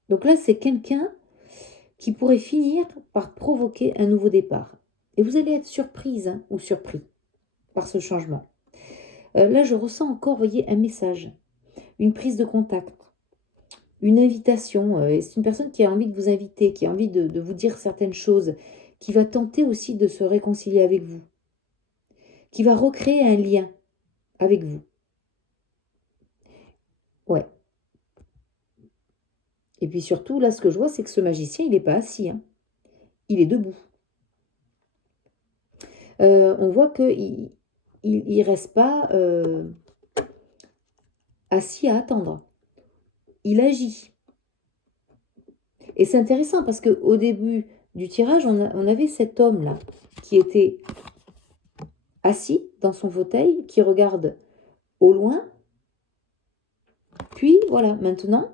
Donc là, c'est quelqu'un qui pourrait finir par provoquer un nouveau départ. Et vous allez être surprise hein, ou surpris par ce changement. Là, je ressens encore, voyez, un message, une prise de contact, une invitation. C'est une personne qui a envie de vous inviter, qui a envie de vous dire certaines choses, qui va tenter aussi de se réconcilier avec vous, qui va recréer un lien avec vous. Ouais. Et puis surtout, là, ce que je vois, c'est que ce magicien, il n'est pas assis. Hein. Il est debout. On voit qu'il ne reste pas assis à attendre. Il agit. Et c'est intéressant parce qu'au début du tirage, on avait cet homme-là qui était assis dans son fauteuil, qui regarde au loin. Puis, voilà, maintenant,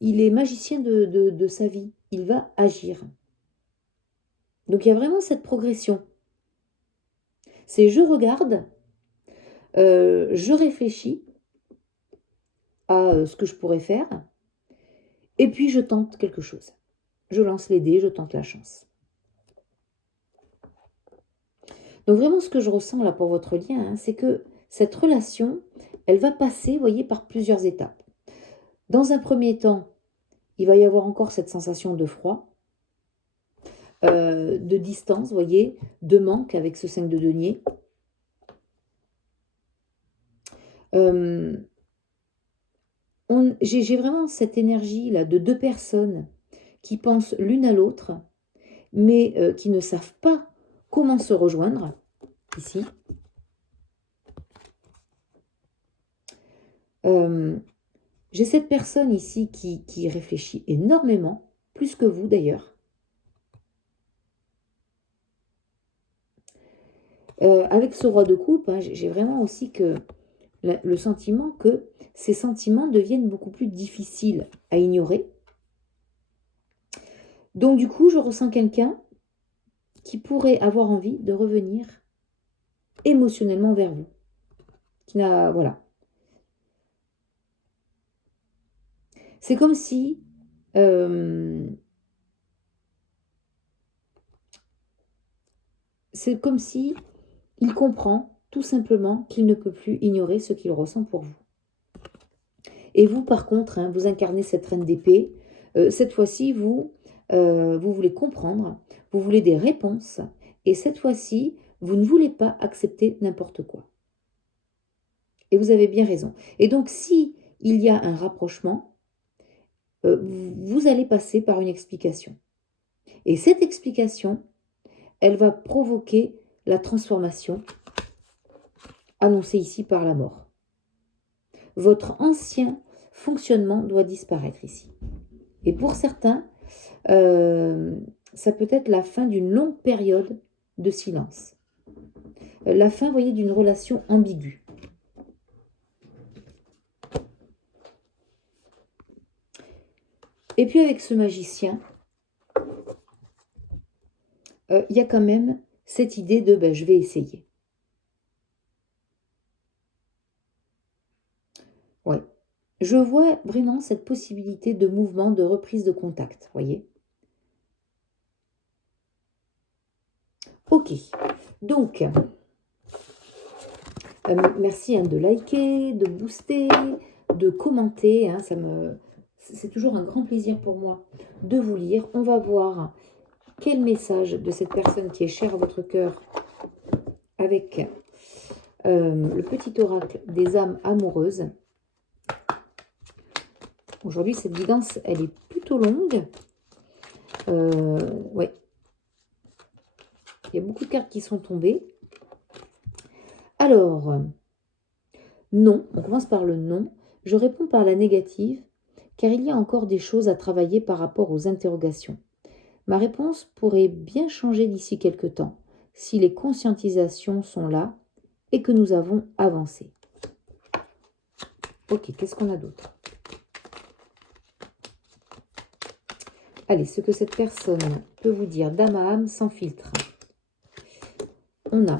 il est magicien de sa vie. Il va agir. Donc, il y a vraiment cette progression. C'est je regarde, je réfléchis à ce que je pourrais faire, et puis je tente quelque chose. Je lance les dés, je tente la chance. Donc vraiment, ce que je ressens là pour votre lien, hein, c'est que cette relation, elle va passer, vous voyez, par plusieurs étapes. Dans un premier temps, il va y avoir encore cette sensation de froid, de distance, vous voyez, de manque avec ce 5 de denier. J'ai vraiment cette énergie là de 2 personnes qui pensent l'une à l'autre, mais qui ne savent pas comment se rejoindre, ici. J'ai cette personne ici qui réfléchit énormément, plus que vous d'ailleurs. Avec ce roi de coupe, hein, j'ai vraiment aussi le sentiment que ces sentiments deviennent beaucoup plus difficiles à ignorer. Donc du coup, je ressens quelqu'un qui pourrait avoir envie de revenir émotionnellement vers vous. Qui n'a, voilà. C'est comme si il comprend tout simplement qu'il ne peut plus ignorer ce qu'il ressent pour vous. Et vous, par contre, hein, vous incarnez cette reine d'épée. Cette fois-ci, vous voulez comprendre, vous voulez des réponses. Et cette fois-ci, vous ne voulez pas accepter n'importe quoi. Et vous avez bien raison. Et donc, si il y a un rapprochement, vous allez passer par une explication. Et cette explication, elle va provoquer la transformation annoncée ici par la mort. Votre ancien fonctionnement doit disparaître ici. Et pour certains, ça peut être la fin d'une longue période de silence. La fin, vous voyez, d'une relation ambiguë. Et puis avec ce magicien, il y a quand même cette idée de je vais essayer. Ouais. Je vois vraiment cette possibilité de mouvement, de reprise de contact, voyez. Ok. Donc, merci de liker, de booster, de commenter. Hein, c'est toujours un grand plaisir pour moi de vous lire. On va voir quel message de cette personne qui est chère à votre cœur avec le petit oracle des âmes amoureuses. Aujourd'hui, cette guidance, elle est plutôt longue. Ouais. Il y a beaucoup de cartes qui sont tombées. Alors, non, on commence par le non. Je réponds par la négative, car il y a encore des choses à travailler par rapport aux interrogations. Ma réponse pourrait bien changer d'ici quelque temps, si les conscientisations sont là et que nous avons avancé. Ok, qu'est-ce qu'on a d'autre? Allez, ce que cette personne peut vous dire d'âme à âme sans filtre. On a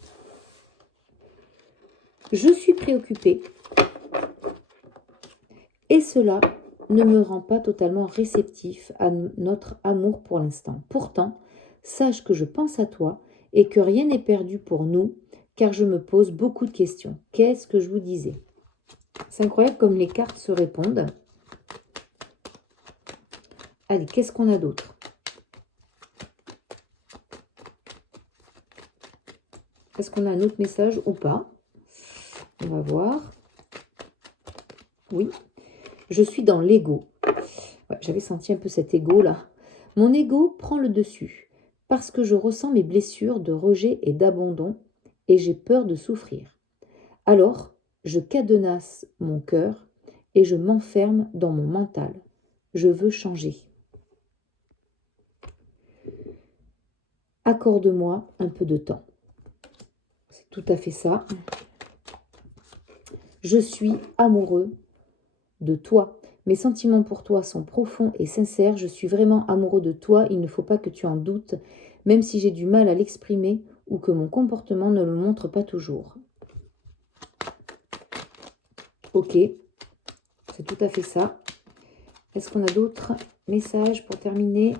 « Je suis préoccupée et cela ne me rend pas totalement réceptif à notre amour pour l'instant. Pourtant, sache que je pense à toi et que rien n'est perdu pour nous, car je me pose beaucoup de questions. Qu'est-ce que je vous disais ?» C'est incroyable comme les cartes se répondent. Allez, qu'est-ce qu'on a d'autre? Est-ce qu'on a un autre message ou pas? On va voir. Oui. Je suis dans l'ego. Ouais, j'avais senti un peu cet ego là. Mon ego prend le dessus parce que je ressens mes blessures de rejet et d'abandon et j'ai peur de souffrir. Alors, je cadenasse mon cœur et je m'enferme dans mon mental. Je veux changer. Accorde-moi un peu de temps. C'est tout à fait ça. Je suis amoureux de toi. Mes sentiments pour toi sont profonds et sincères. Je suis vraiment amoureux de toi. Il ne faut pas que tu en doutes, même si j'ai du mal à l'exprimer ou que mon comportement ne le montre pas toujours. Ok, c'est tout à fait ça. Est-ce qu'on a d'autres messages pour terminer?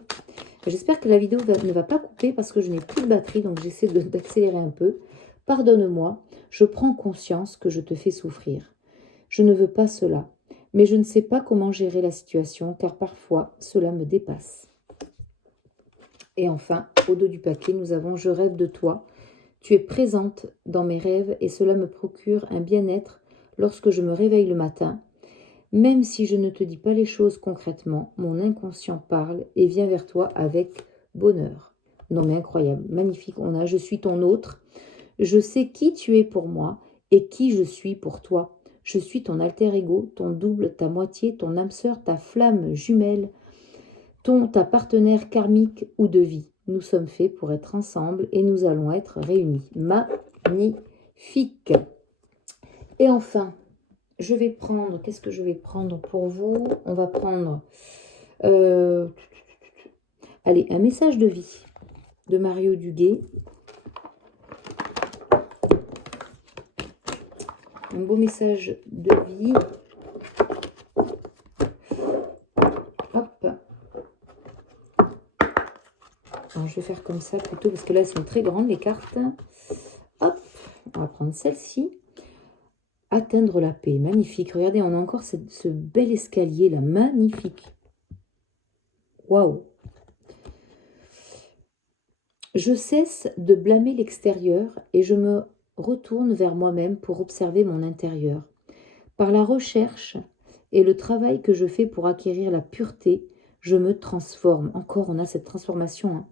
J'espère que la vidéo ne va pas couper parce que je n'ai plus de batterie, donc j'essaie d'accélérer un peu. Pardonne-moi, je prends conscience que je te fais souffrir. Je ne veux pas cela, mais je ne sais pas comment gérer la situation car parfois cela me dépasse. Et enfin, au dos du paquet, nous avons « Je rêve de toi ». Tu es présente dans mes rêves et cela me procure un bien-être lorsque je me réveille le matin. Même si je ne te dis pas les choses concrètement, mon inconscient parle et vient vers toi avec bonheur. Non mais incroyable, magnifique. On a « Je suis ton autre ». Je sais qui tu es pour moi et qui je suis pour toi. Je suis ton alter ego, ton double, ta moitié, ton âme sœur, ta flamme jumelle, ta partenaire karmique ou de vie. Nous sommes faits pour être ensemble et nous allons être réunis. Magnifique. Et enfin, je vais prendre, qu'est-ce que je vais prendre pour vous? On va prendre Allez, un message de vie de Mario Duguay. Un beau message de vie. Hop. Alors, je vais faire comme ça plutôt, parce que là, elles sont très grandes, les cartes. Hop, on va prendre celle-ci. Atteindre la paix, magnifique. Regardez, on a encore ce bel escalier là, magnifique. Waouh. Je cesse de blâmer l'extérieur et je me retourne vers moi-même pour observer mon intérieur. Par la recherche et le travail que je fais pour acquérir la pureté, je me transforme. Encore, on a cette transformation. Hein.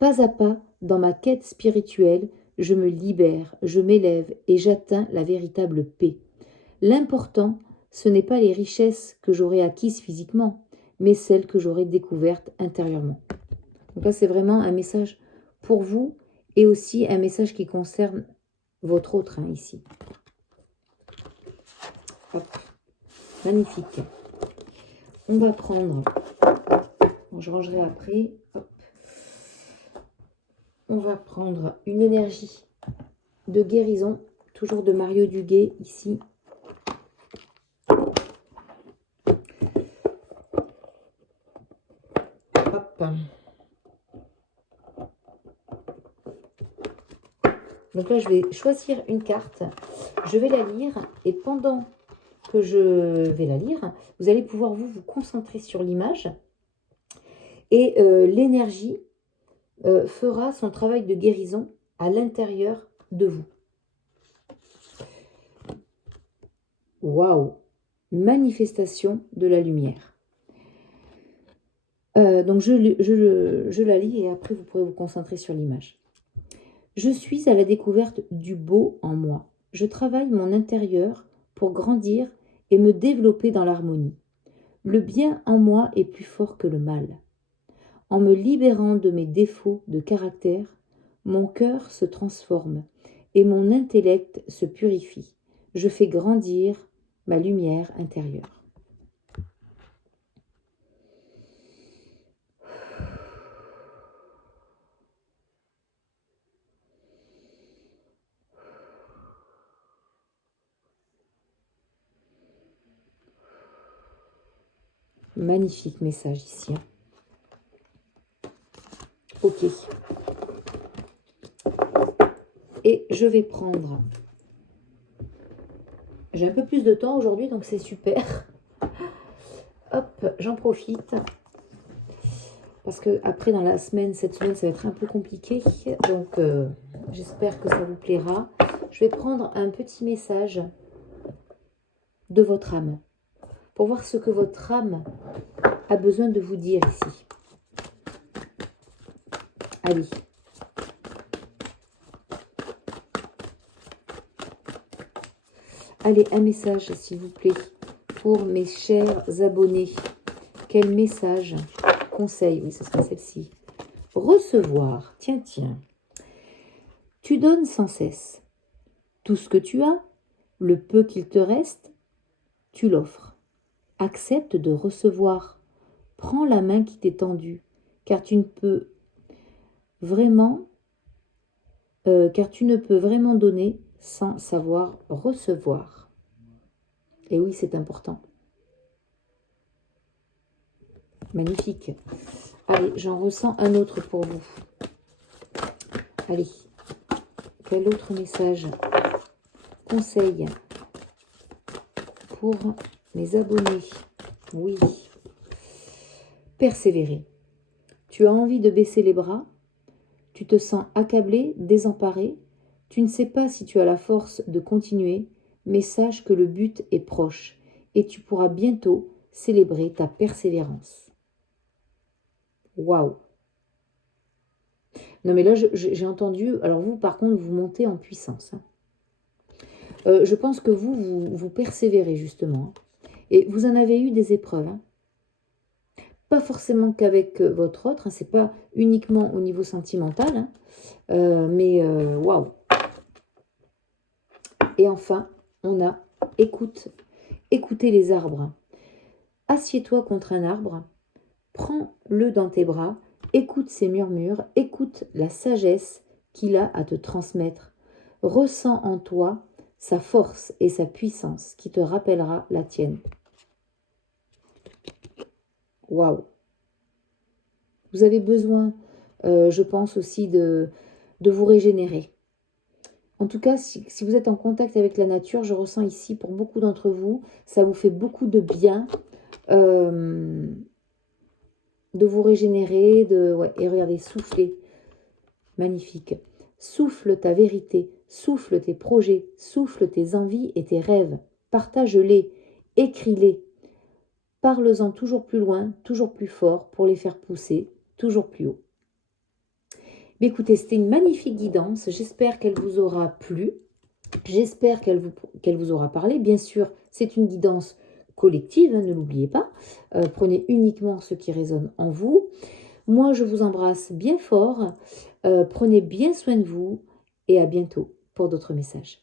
Pas à pas, dans ma quête spirituelle, je me libère, je m'élève et j'atteins la véritable paix. L'important, ce n'est pas les richesses que j'aurai acquises physiquement, mais celles que j'aurai découvertes intérieurement. Donc là, c'est vraiment un message pour vous et aussi un message qui concerne votre autre ici. Hop. Magnifique. On va prendre, je rangerai après, hop. On va prendre une énergie de guérison, toujours de Mario Duguay ici. Hop. Donc là, je vais choisir une carte, je vais la lire et pendant que je vais la lire, vous allez pouvoir vous concentrer sur l'image et l'énergie fera son travail de guérison à l'intérieur de vous. Waouh! Manifestation de la lumière. Donc je la lis et après vous pourrez vous concentrer sur l'image. Je suis à la découverte du beau en moi. Je travaille mon intérieur pour grandir et me développer dans l'harmonie. Le bien en moi est plus fort que le mal. En me libérant de mes défauts de caractère, mon cœur se transforme et mon intellect se purifie. Je fais grandir ma lumière intérieure. Magnifique message ici. Ok. Et je vais prendre... J'ai un peu plus de temps aujourd'hui, donc c'est super. Hop, j'en profite. Parce que après, dans la semaine, cette semaine, ça va être un peu compliqué. Donc, j'espère que ça vous plaira. Je vais prendre un petit message de votre âme. Pour voir ce que votre âme a besoin de vous dire ici. Allez. Allez, un message, s'il vous plaît, pour mes chers abonnés. Quel message, conseil, oui, ce sera celle-ci. Recevoir, tiens, tiens. Tu donnes sans cesse. Tout ce que tu as, le peu qu'il te reste, tu l'offres. Accepte de recevoir. Prends la main qui t'est tendue, car tu ne peux vraiment donner sans savoir recevoir. Et oui, c'est important. Magnifique. Allez, j'en ressens un autre pour vous. Allez, quel autre message, conseil pour mes abonnés? Oui. Persévérer. Tu as envie de baisser les bras, tu te sens accablé, désemparé, tu ne sais pas si tu as la force de continuer, mais sache que le but est proche et tu pourras bientôt célébrer ta persévérance. Waouh! Non mais là, j'ai entendu, alors vous par contre, vous montez en puissance. Je pense que vous persévérez justement. Et vous en avez eu des épreuves. Hein. Pas forcément qu'avec votre autre, hein, c'est pas uniquement au niveau sentimental, hein, mais waouh! Et enfin, on a écoutez les arbres. Assieds-toi contre un arbre, prends Prends-le dans tes bras, écoute ses murmures, écoute la sagesse qu'il a à te transmettre. Ressens en toi sa force et sa puissance qui te rappellera la tienne. Waouh! Vous avez besoin, je pense aussi, de vous régénérer. En tout cas, si vous êtes en contact avec la nature, je ressens ici, pour beaucoup d'entre vous, ça vous fait beaucoup de bien de vous régénérer. Et regardez, soufflez. Magnifique. Souffle ta vérité, souffle tes projets, souffle tes envies et tes rêves. Partage-les, écris-les. Parle-en toujours plus loin, toujours plus fort pour les faire pousser toujours plus haut. Mais écoutez, c'était une magnifique guidance. J'espère qu'elle vous aura plu. J'espère qu'elle vous aura parlé. Bien sûr, c'est une guidance collective, ne l'oubliez pas. Prenez uniquement ce qui résonne en vous. Moi, je vous embrasse bien fort. Prenez bien soin de vous et à bientôt pour d'autres messages.